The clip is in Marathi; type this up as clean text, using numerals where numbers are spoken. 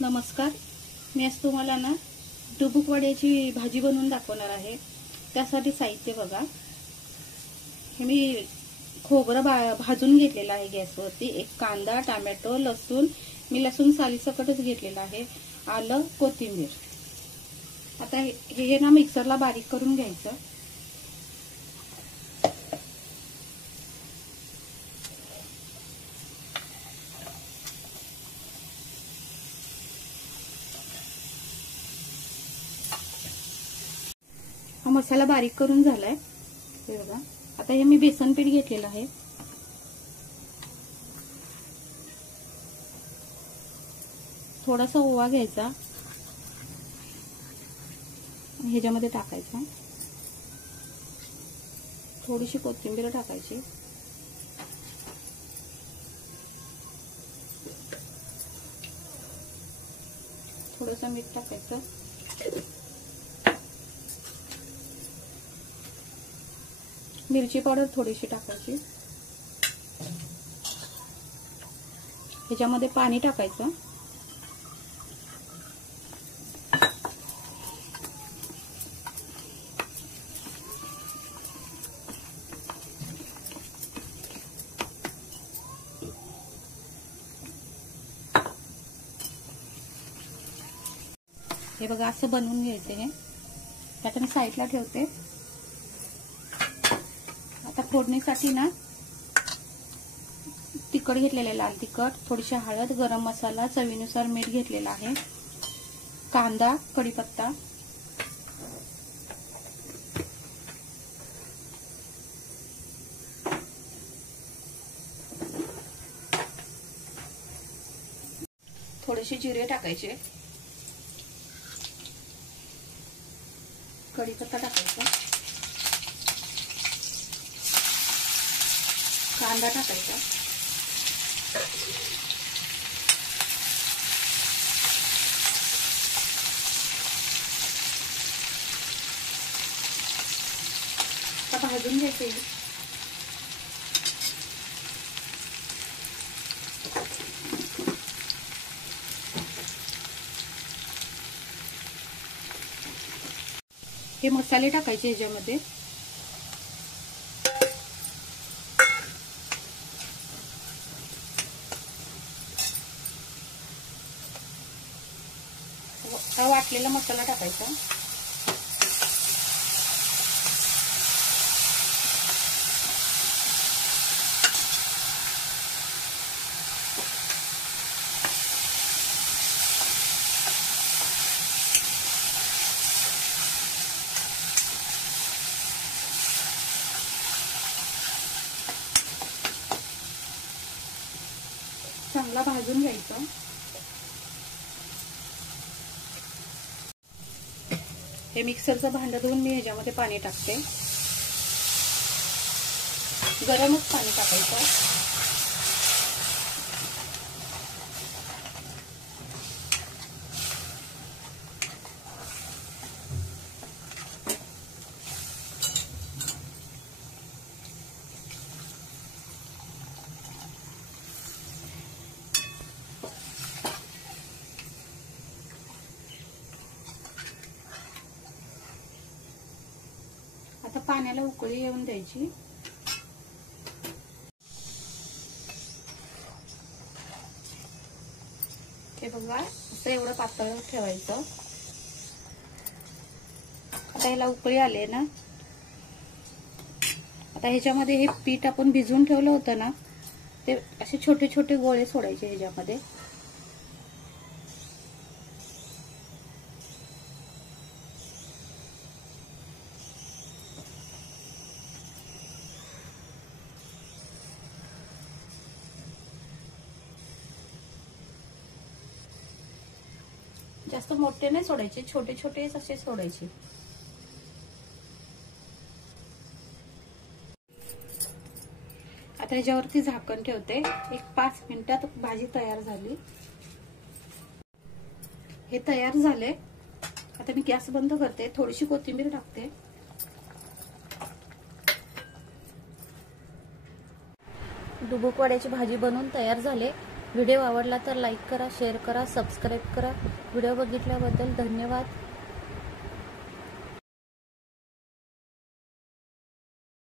नमस्कार, मी आज तुम्हाला ना डुबुक वड्याची भाजी बनवून दाखवणार आहे। त्यासाठी साहित्य बघा, हे मी खोबरं भाजून घेतलेलं आहे गॅसवरती। एक कांदा, टोमॅटो, लसूण, मी लसूण सालीसकटच घेतलेला आहे, आलं, कोथिंबीर। आता हे ना मिक्सरला बारीक करून घ्यायचं। हा मसाला बारीक करून झालाय, हे बघा। आता हे मी बेसन पीठ घेतलेलं आहे, थोडासा ओवा घ्यायचा, ह्याच्यामध्ये टाकायचा, थोडीशी कोथिंबीर टाकायची, थोडंसं मीठ टाकायचं, मिरची पावडर थोडीशी टाकायची, ह्याच्यामध्ये पाणी टाकायचं, हे बघा असं बनवून घ्यायचं। हे आता मी साईडला ठेवते। आता फोडणीसाठी ना तिखट घेतलेले, लाल तिखट, थोडीशी हळद, गरम मसाला, चवीनुसार मीठ घेतलेला आहे, कांदा, कढीपत्ता, थोडेसे जिरे टाकायचे, कढीपत्ता टाकायचा, कांदा टाकायचा, आता भाजून घ्यायचे। हे मसाले टाकायचे ह्याच्यामध्ये, हा वाटलेला मसाला टाकायचा, चांगला भाजून घ्यायचा। हे मिक्सरचं भांडं धुवून मी ह्याच्यामध्ये पाणी टाकते, गरमच पाणी टाकायचं। आता पाण्याला उकळी येऊन द्यायची। हे बघा असं एवढं पातळ ठेवायचं। आता ह्याला उकळी आले ना, आता ह्याच्यामध्ये हे पीठ आपण भिजवून ठेवलं होतं ना, ते असे छोटे छोटे गोळे सोडायचे ह्याच्यामध्ये। जास्त मोठे नाही सोडायचे, छोटे छोटे असे सोडायचे। आता ह्याच्यावरती झाकण ठेवते, एक 5 मिनिटात भाजी तयार झाली। हे तयार झाले। आता मी गॅस बंद करते, थोडीशी कोथिंबीर टाकते, डुबुक वड्याची भाजी बनवून तयार झाले। व्हिडिओ आवडला तर लाईक करा, शेअर करा, सबस्क्राईब करा. व्हिडिओ बघितल्याबद्दल धन्यवाद.